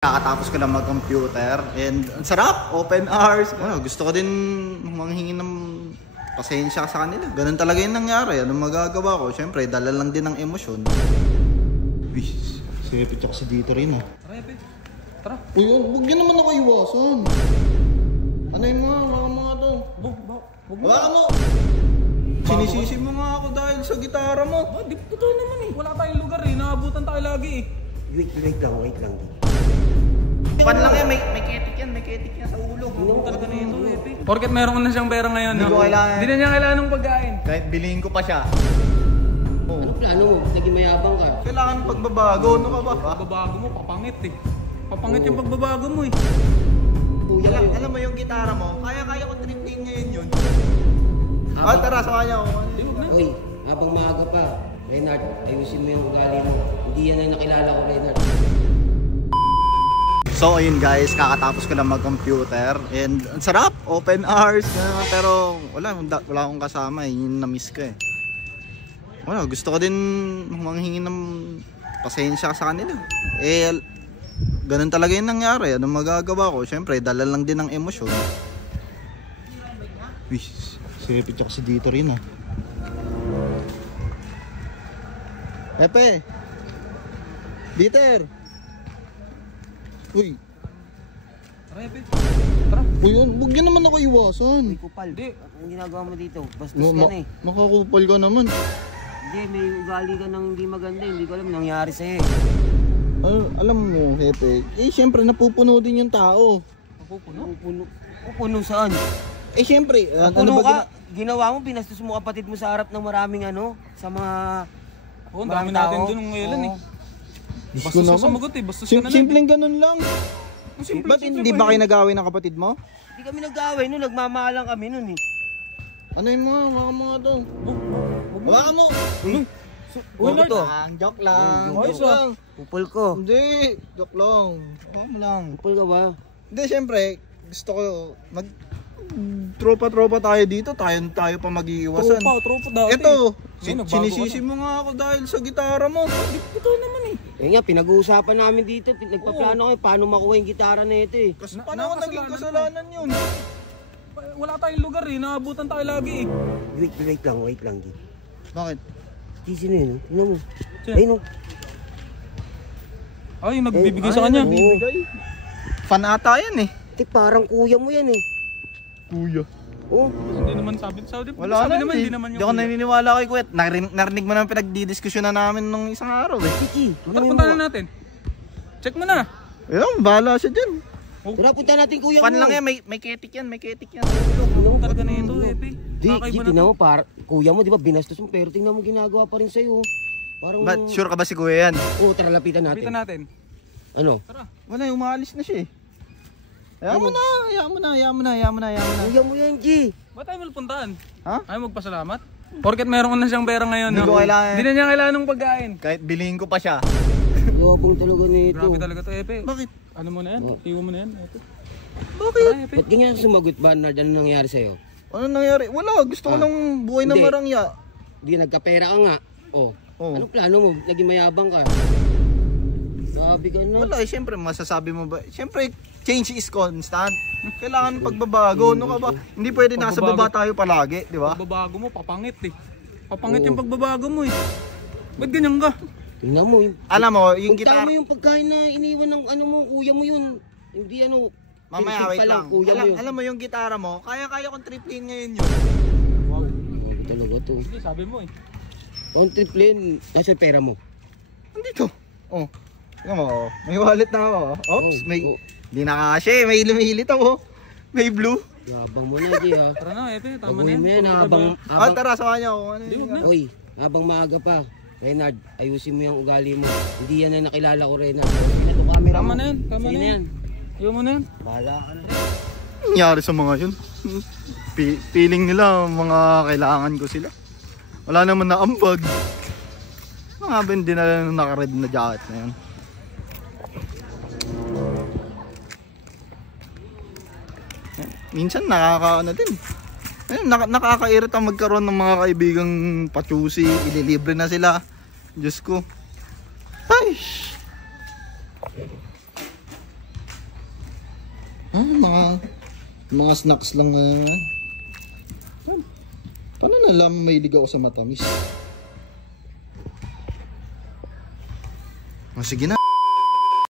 Kakatapos ko lang mag-computer and ang sarap, open hours. Gusto ko din manghingi ng pasensya sa kanila. Ganun talaga yung nangyari. Anong magagawa ko? Siyempre, dala lang din ng emosyon. Wish, si Epe tsaka si Dito rin Tara, Epe. Tara. Uy, huwag yun naman ako iwasan. Ano yung mga to? Wala mo! Sinisisi mo nga ako dahil sa gitara mo. Di totoo naman eh. Wala tayong lugar eh. Naabutan tayo lagi eh. Wait lang. Pan lang yan, may ketik yan sa ulo. Ano talaga na ito, Epe? Porket meron ko na siyang pera ngayon. Hindi ko kailangan. Hindi na niya kailangan ng pagkain. Kahit bilhin ko pa siya. Ano plano mo? Naging mayabang ka. Kailangan pagbabago, ano ka ba? Pagbabago mo, papangit eh. Papangit yung pagbabago mo eh. Alam mo yung gitara mo, kaya ko triptin ngayon yun. Tara, sa kanya ako. Uy, habang maaga pa, Renard, ayusin mo yung ugali mo. Hindi yan ang nakilala ko, Renard. So ayun guys, kakatapos ko lang mag-computer and ang sarap, open hours. Pero wala akong kasama, yun na-miss ko eh. Gusto ko din manghingi ng pasensya sa kanila. Ganun talaga yung nangyari. Anong magagawa ko? Siyempre, dala lang din ng emosyon. Wish, si Epe tsaka si Dito rin Epe! Dieter! Uy! Tara, Epe. Tara. Uy, huwag yun naman ako iwasan. Uy, kupal. Hindi. Ang ginagawa mo dito? Bastos ka na eh. Makakupal ka naman. Hindi, may ugali ka nang hindi maganda. Hindi ko alam nangyari sa'yo eh. Alam mo, Hepe, siyempre napupuno din yung tao. Napupuno? Pupuno saan? Siyempre, Pupuno ka. Ginawa mo, pinastos mo kapatid mo sa harap ng maraming sa mga... Oo, ang dami natin dun ng ngayon eh. Bastos ka sumagot eh, bastos ka na lang. Simpleng ganun lang. Ba't hindi ba kayo nag-away ng kapatid mo? Hindi kami nag-away nun, nagmamahalan kami nun eh. Ano yung mga to? Wala mo! Uy, to. Joke lang. Ayos Joke lang. Pupul ko. Hindi, joke lang. Wala mo lang. Pupul ka ba? Hindi, siyempre, gusto ko tropa tayo dito, tayo pa mag-iiwasan. Tropa dati. Ito, Nagbago sinisisi mo nga ako dahil sa gitara mo. Totoo naman eh. Eh nga, pinag-uusapan namin dito. Nagpaplano kayo paano makuha yung gitara na ito eh. Kasi paano naging kasalanan yun? Wala tayong lugar eh. Naabutan tayo lagi eh. Wait lang. Bakit? Sino yun? Tignan mo. Sino? Ayun o. Ay, nagbibigay sa kanya. Nagbibigay. Fan ata yan eh. Parang kuya mo yan eh. Kuya. Oh. Hindi naman sabi Wala na naman, eh. hindi naman Hindi ako naniniwala kay Kuwet. Narinig mo naman pinagdidiskusyon na namin nung isang araw eh. Kiki. Tara, punta na natin. Check mo na. Ayun, bahala siya dyan. Tara, punta natin kuya mo. Fan lang yan, may ketik yan. Ano talaga na ito, Epe? Di, tingnan mo, kuya mo, di ba, binastos mo, pero tingnan mo ginagawa pa rin sa'yo. Parang... But sure ka ba si Kuya yan? Oo, tara, lapitan natin. Lapitan natin. Ano? Tara. Wala, umaalis na siya eh. Hayaan mo na. Kuya mo yan, G. Ba't tayo malpuntaan? Ha? Ayaw magpasalamat? Porket meron ko na siyang pera ngayon. Hindi ko kailangan. Hindi na niya kailangan ng pagkain. Kahit bilhin ko pa siya. Yabang talaga nito. Grabe talaga to, Epe. Bakit? Ano mo na yan? Iwan mo na yan, Epe. Bakit? Tara, Epe. Ba't ganyan sumagot ba, Nard? Ano nangyari sa'yo? Ano nangyari? Wala, gusto ko ng buhay na Hindi. marangya. Di, nagkapera ka nga. Oh. Oh. Anong plano mo? Naging mayabang ka. Sabi ka na. Wala, siyempre masasabi mo ba? Siyempre, change is constant. Kailangan pagbabago, no ka ba? Hindi pwede nasa baba tayo palagi, di ba? Pagbabago mo, papangit eh. Papangit yung pagbabago mo eh. Ba't ganyan ka? Tingnan mo yun. Alam mo, yung Punta gitara... mo yung pagkain na iniwan ng ano mo, kuya mo yun. Hindi ano. Mamaya, wait lang. Kuya mo yun. Alam mo yung gitara mo, kaya kong triplin ngayon yun. Wow. Grabe talaga to. Hindi, sabi mo eh. Ang triplin, nasa pera mo. Nandito. Oh. Tingnan mo, may wallet na ako. Oops, may... Oh. Di nakakasya, may lumilitaw oh. May blue. Yabang mo na, G ha. Tara na, Epe. Tama na Baguhin mo yan. yan habang... Tara, sa kanya ako. Ano Di, wag na. Uy, habang maaga pa. Renard, ayusin mo yung ugali mo. Hindi yan na nakilala ko, Renard. Ito camera Tama mo. na yan. Tama Sige na yan. Iwan mo na yan. Bahala ka na. nangyari sa mga yun? Feeling nila mga kailangan ko sila. Wala naman na ambag. Mga ben din na naka-red na jacket na yun. Minsan nakakaano din. Nakakairita magkaroon ng mga kaibigang pachusi, ililibre na sila. Diyos ko. Ay! Mga snacks lang. Paano nalaman may ligaw ako sa matamis? Sige na.